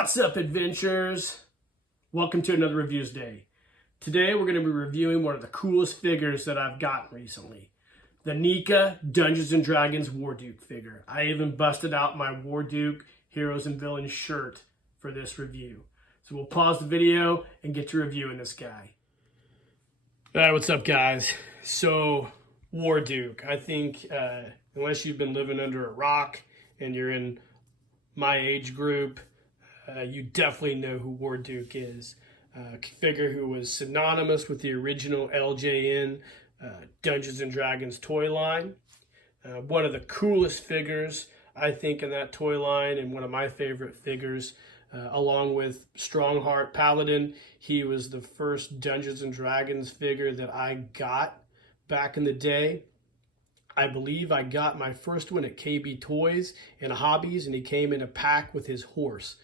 What's up, adventurers? Welcome to another Reviews Day. Today we're going to be reviewing one of the coolest figures that I've gotten recently. The Neca Dungeons & Dragons Warduke figure. I even busted out my Warduke Heroes and Villains shirt for this review. So we'll pause the video and get to reviewing this guy. Alright, what's up, guys? So, Warduke. I think, unless you've been living under a rock and you're in my age group, you definitely know who Warduke is. A figure who was synonymous with the original LJN Dungeons & Dragons toy line. One of the coolest figures, I think, in that toy line, and one of my favorite figures, along with Strongheart Paladin. He was the first Dungeons & Dragons figure that I got back in the day. I believe I got my first one at KB Toys and Hobbies, and he came in a pack with his horse.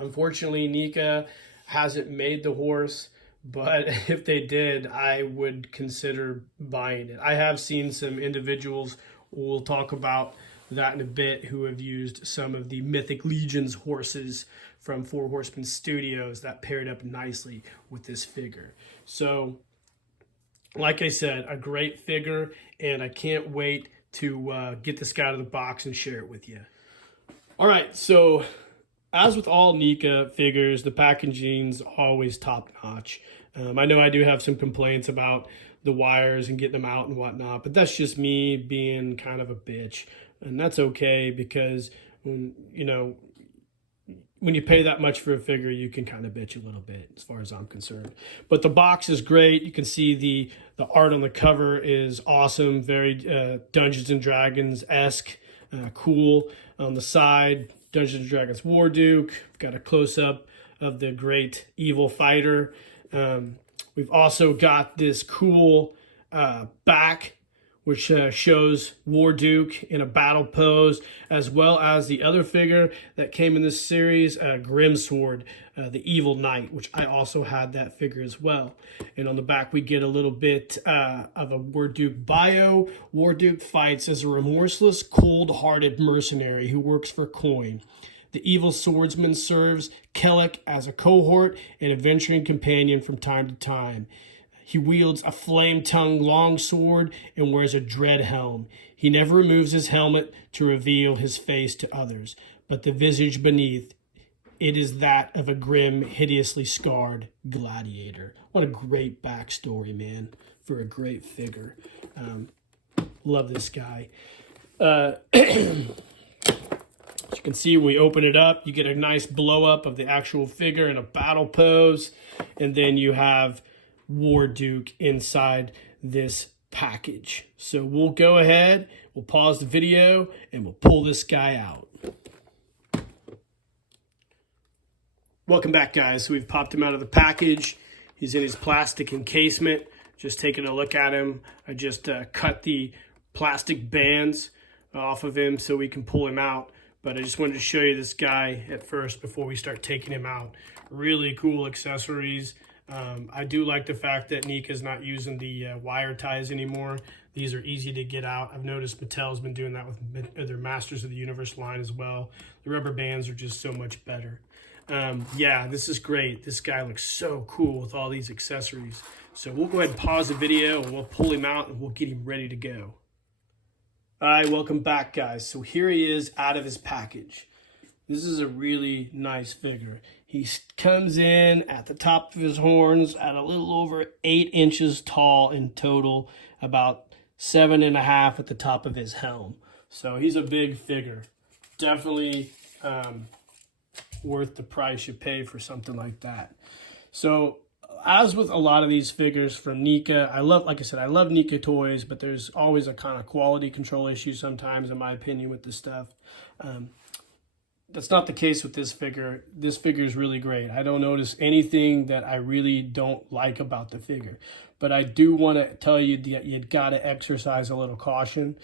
Unfortunately, Neca hasn't made the horse, but if they did, I would consider buying it. I have seen some individuals, we'll talk about that in a bit, who have used some of the Mythic Legions horses from Four Horsemen Studios that paired up nicely with this figure. So, like I said, a great figure, and I can't wait to get this guy out of the box and share it with you. All right, so as with all Neca figures, the packaging's always top-notch. I know I do have some complaints about the wires and getting them out and whatnot, but that's just me being kind of a bitch. And that's okay, because when you pay that much for a figure, you can kind of bitch a little bit, as far as I'm concerned. But the box is great. You can see the art on the cover is awesome, very Dungeons & Dragons-esque, cool. On the side, Dungeons & Dragons Warduke. We've got a close-up of the great Evil Fighter. We've also got this cool back, which shows Warduke in a battle pose, as well as the other figure that came in this series, Grimsword, the Evil Knight, which I also had that figure as well. And on the back, we get a little bit of a Warduke bio. Warduke fights as a remorseless, cold-hearted mercenary who works for coin. The evil swordsman serves Kellic as a cohort and adventuring companion from time to time. He wields a flame-tongued long sword and wears a dread helm. He never removes his helmet to reveal his face to others, but the visage beneath, it is that of a grim, hideously scarred gladiator. What a great backstory, man, for a great figure. Love this guy. As you can see, when we open it up, you get a nice blow-up of the actual figure in a battle pose, and then you have Warduke inside this package. So we'll go ahead, we'll pause the video, and we'll pull this guy out. Welcome back, guys. So we've popped him out of the package. He's in his plastic encasement. Just taking a look at him. I just cut the plastic bands off of him so we can pull him out. But I just wanted to show you this guy at first before we start taking him out. Really cool accessories. I do like the fact that Neca is not using the wire ties anymore. These are easy to get out. I've noticed Mattel's been doing that with their Masters of the Universe line as well. The rubber bands are just so much better. Yeah, this is great. This guy looks so cool with all these accessories. So we'll go ahead and pause the video and we'll pull him out and we'll get him ready to go. All right, welcome back, guys. So here he is out of his package. This is a really nice figure. He comes in at the top of his horns at a little over 8 inches tall in total, about 7.5 at the top of his helm. So he's a big figure. Definitely worth the price you pay for something like that. So as with a lot of these figures from Neca, like I said, I love Neca toys, but there's always a kind of quality control issue sometimes, in my opinion, with this stuff. That's not the case with this figure. This figure is really great. I don't notice anything that I really don't like about the figure. But I do want to tell you that you've got to exercise a little caution.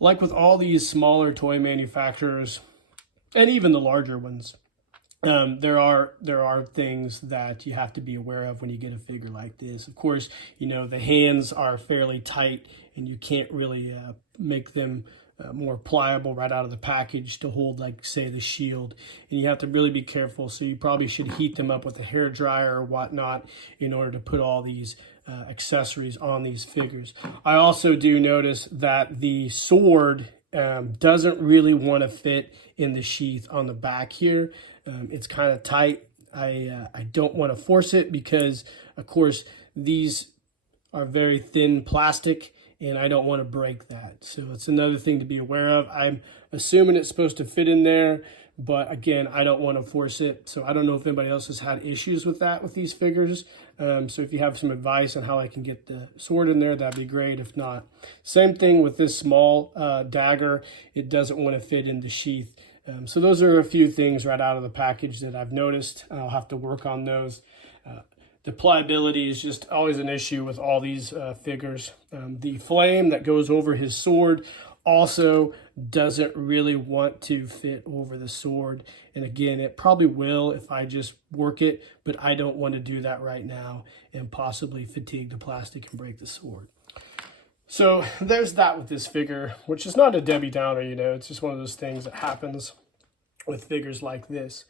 Like with all these smaller toy manufacturers, and even the larger ones, there are things that you have to be aware of when you get a figure like this. Of course, the hands are fairly tight, and you can't really make them more pliable right out of the package to hold, like, say, the shield. And you have to really be careful, so you probably should heat them up with a hair dryer or whatnot in order to put all these accessories on these figures. I also do notice that the sword doesn't really want to fit in the sheath on the back here. It's kind of tight. I don't want to force it because, of course, these are very thin plastic, and I don't want to break that. So it's another thing to be aware of. I'm assuming it's supposed to fit in there, but again, I don't want to force it. So I don't know if anybody else has had issues with that with these figures. So if you have some advice on how I can get the sword in there, that'd be great. If not, same thing with this small dagger. It doesn't want to fit in the sheath. So those are a few things right out of the package that I've noticed. I'll have to work on those. The pliability is just always an issue with all these figures. The flame that goes over his sword also doesn't really want to fit over the sword. And again, it probably will if I just work it, but I don't want to do that right now and possibly fatigue the plastic and break the sword. So there's that with this figure, which is not a Debbie Downer, you know, it's just one of those things that happens with figures like this.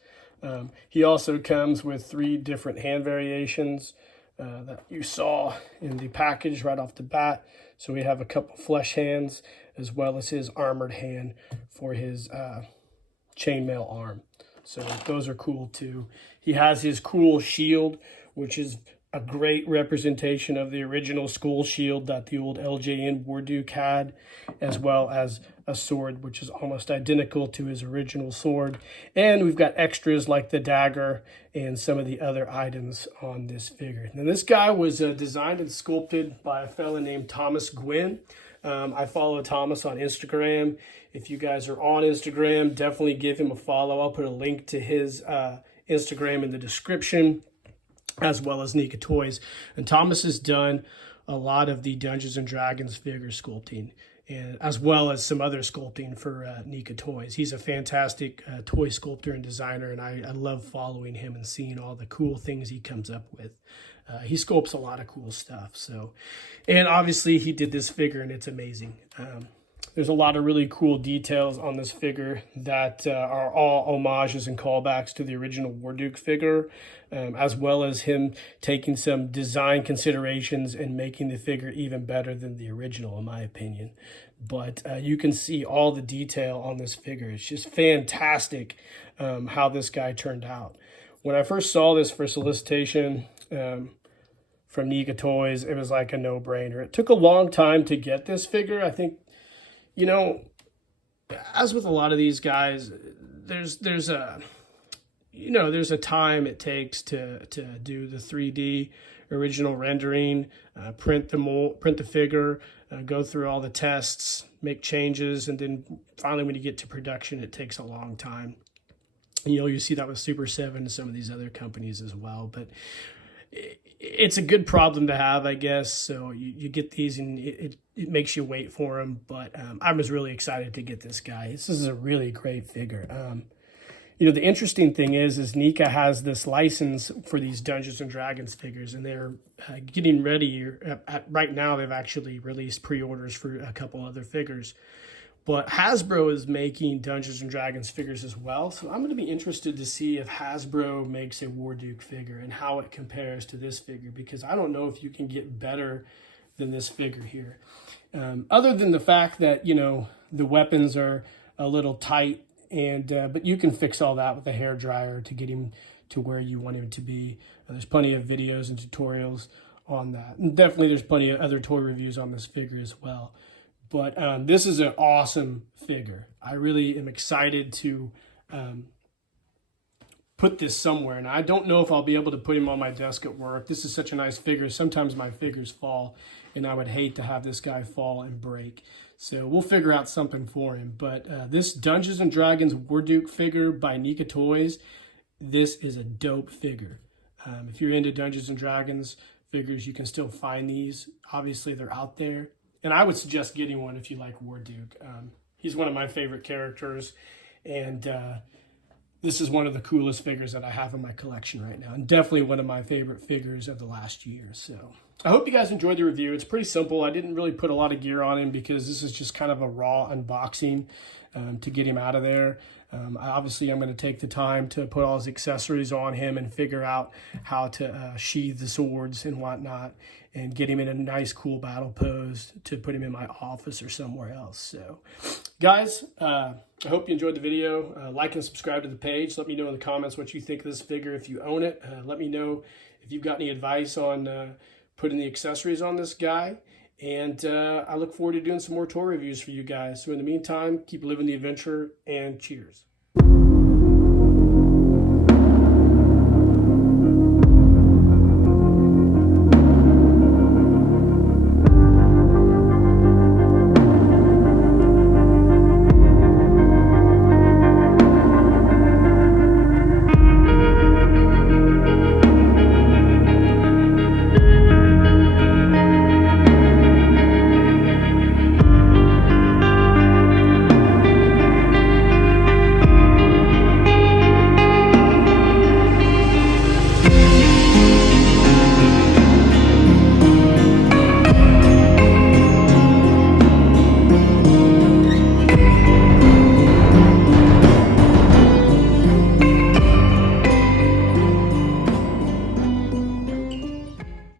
He also comes with 3 different hand variations that you saw in the package right off the bat. So we have a couple flesh hands as well as his armored hand for his chainmail arm. So those are cool too. He has his cool shield, which is a great representation of the original skull shield that the old LJN Warduke had, as well as a sword which is almost identical to his original sword. And we've got extras like the dagger and some of the other items on this figure. Now this guy was designed and sculpted by a fella named Thomas Gwynn. I follow Thomas on Instagram. If you guys are on Instagram, definitely give him a follow. I'll put a link to his Instagram in the description, as well as Neca Toys. And Thomas has done a lot of the Dungeons and Dragons figure sculpting, and as well as some other sculpting for Neca Toys. He's a fantastic toy sculptor and designer, and I love following him and seeing all the cool things he comes up with. He sculpts a lot of cool stuff. So, and obviously he did this figure, and it's amazing. There's a lot of really cool details on this figure that are all homages and callbacks to the original Warduke figure, as well as him taking some design considerations and making the figure even better than the original, in my opinion. But you can see all the detail on this figure. It's just fantastic how this guy turned out. When I first saw this for solicitation from Neca Toys, it was like a no-brainer. It took a long time to get this figure. I think, you know, as with a lot of these guys, there's a time it takes to do the 3D original rendering, print the figure, go through all the tests, make changes, and then finally when you get to production, it takes a long time. You know, you see that with Super 7 and some of these other companies as well, but it's a good problem to have, I guess. So you get these and it makes you wait for them. But I was really excited to get this guy. This is a really great figure. You know, the interesting thing is Neca has this license for these Dungeons and Dragons figures, and they're getting ready. Right now, they've actually released pre-orders for a couple other figures. But Hasbro is making Dungeons and Dragons figures as well. So I'm going to be interested to see if Hasbro makes a Warduke figure and how it compares to this figure, because I don't know if you can get better than this figure here. Other than the fact that, you know, the weapons are a little tight, and but you can fix all that with a hair dryer to get him to where you want him to be. There's plenty of videos and tutorials on that. And definitely there's plenty of other toy reviews on this figure as well. But this is an awesome figure. I really am excited to put this somewhere. And I don't know if I'll be able to put him on my desk at work. This is such a nice figure. Sometimes my figures fall, and I would hate to have this guy fall and break. So we'll figure out something for him. But this Dungeons & Dragons Warduke figure by Neca Toys, this is a dope figure. If you're into Dungeons & Dragons figures, you can still find these. Obviously, they're out there. And I would suggest getting one if you like Warduke. He's one of my favorite characters, and this is one of the coolest figures that I have in my collection right now, and definitely one of my favorite figures of the last year. So I hope you guys enjoyed the review. It's pretty simple. I didn't really put a lot of gear on him because this is just kind of a raw unboxing to get him out of there. Obviously, I'm going to take the time to put all his accessories on him and figure out how to sheathe the swords and whatnot and get him in a nice, cool battle pose to put him in my office or somewhere else. So, guys, I hope you enjoyed the video. Like and subscribe to the page. Let me know in the comments what you think of this figure if you own it. Let me know if you've got any advice on putting the accessories on this guy. And I look forward to doing some more toy reviews for you guys. So in the meantime, keep living the adventure and cheers.